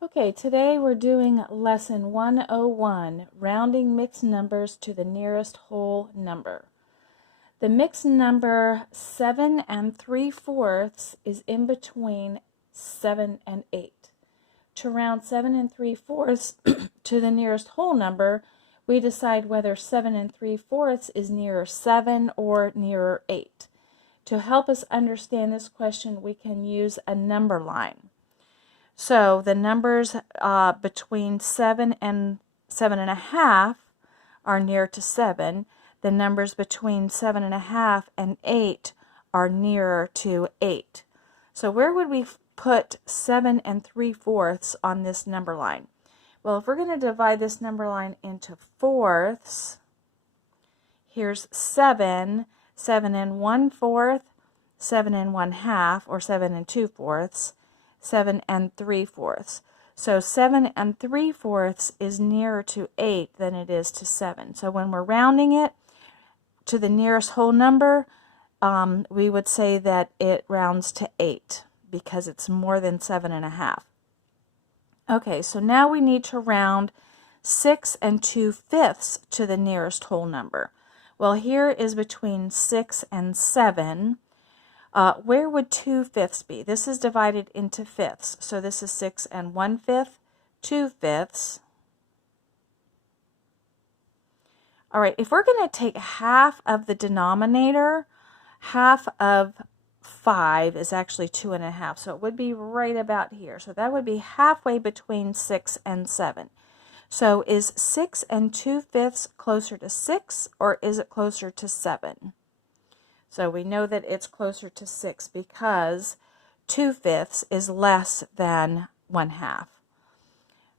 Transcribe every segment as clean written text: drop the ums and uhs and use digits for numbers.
Okay, today we're doing lesson 101, rounding mixed numbers to the nearest whole number. The mixed number 7 3/4 is in between 7 and 8. To round 7 3/4 to the nearest whole number, we decide whether 7 3/4 is nearer 7 or nearer 8. To help us understand this question, we can use a number line. So the numbers between 7 and 7.5 are near to 7. The numbers between 7.5 and 8 are nearer to 8. So where would we put 7 3/4 on this number line? Well, if we're going to divide this number line into fourths, here's 7, 7 1/4, 7 1/2, or 7 2/4. 7 3/4. So 7 3/4 is nearer to 8 than it is to 7. So when we're rounding it to the nearest whole number, we would say that it rounds to 8 because it's more than 7.5. Okay, so now we need to round 6 2/5 to the nearest whole number. Well, here is between 6 and 7. Where would 2/5 be? This is divided into fifths. So this is 6 1/5, 2/5. All right, if we're going to take half of the denominator, half of 5 is actually 2.5. So it would be right about here. So that would be halfway between 6 and 7. So is 6 2/5 closer to 6 or is it closer to 7? So we know that it's closer to 6 because 2/5 is less than 1/2.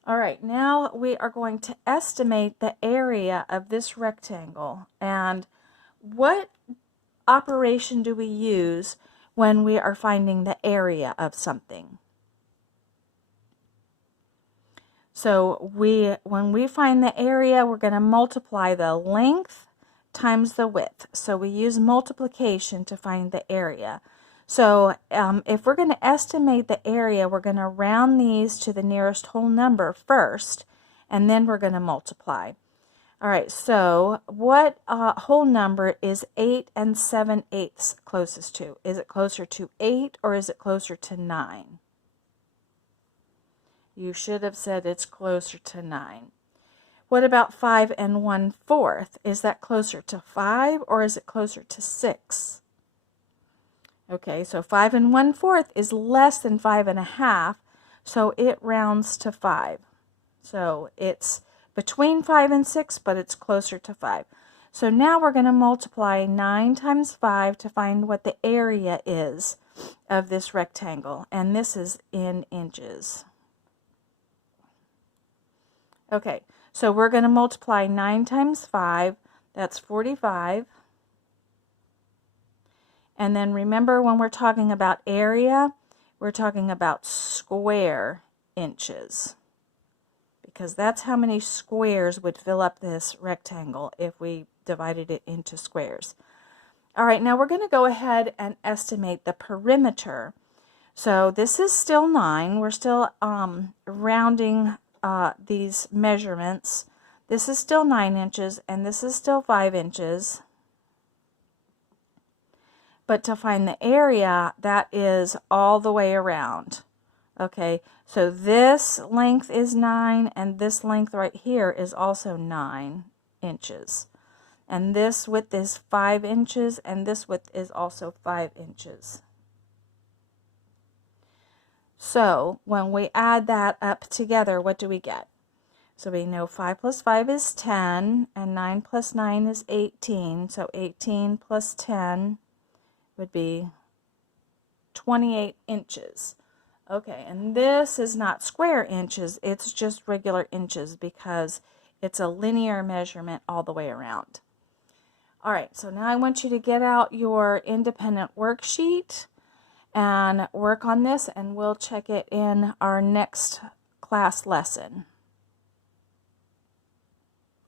All right, now we are going to estimate the area of this rectangle. And what operation do we use when we are finding the area of something? So when we find the area, we're going to multiply the length times the width. So we use multiplication to find the area. So if we're going to estimate the area, we're going to round these to the nearest whole number first, and then we're going to multiply. All right, so what whole number is 8 7/8 closest to? Is it closer to 8 or is it closer to 9? You should have said it's closer to 9. What about 5 1/4? Is that closer to 5 or is it closer to 6? Okay, so 5 1/4 is less than 5.5, so it rounds to 5. So it's between 5 and 6, but it's closer to 5. So now we're going to multiply 9 times 5 to find what the area is of this rectangle, and this is in inches. Okay. So we're going to multiply 9 times 5, that's 45. And then remember, when we're talking about area, we're talking about square inches, because that's how many squares would fill up this rectangle if we divided it into squares. All right, now we're going to go ahead and estimate the perimeter. So this is still 9. We're still rounding these measurements. This is still 9 inches and this is still 5 inches. But to find the area, that is all the way around. Okay, so this length is 9 and this length right here is also 9 inches. And this width is 5 inches and this width is also 5 inches. So when we add that up together, what do we get? So we know 5 plus 5 is 10, and 9 plus 9 is 18. So 18 plus 10 would be 28 inches. Okay, and this is not square inches, it's just regular inches because it's a linear measurement all the way around. All right, so now I want you to get out your independent worksheet and work on this, and we'll check it in our next class lesson.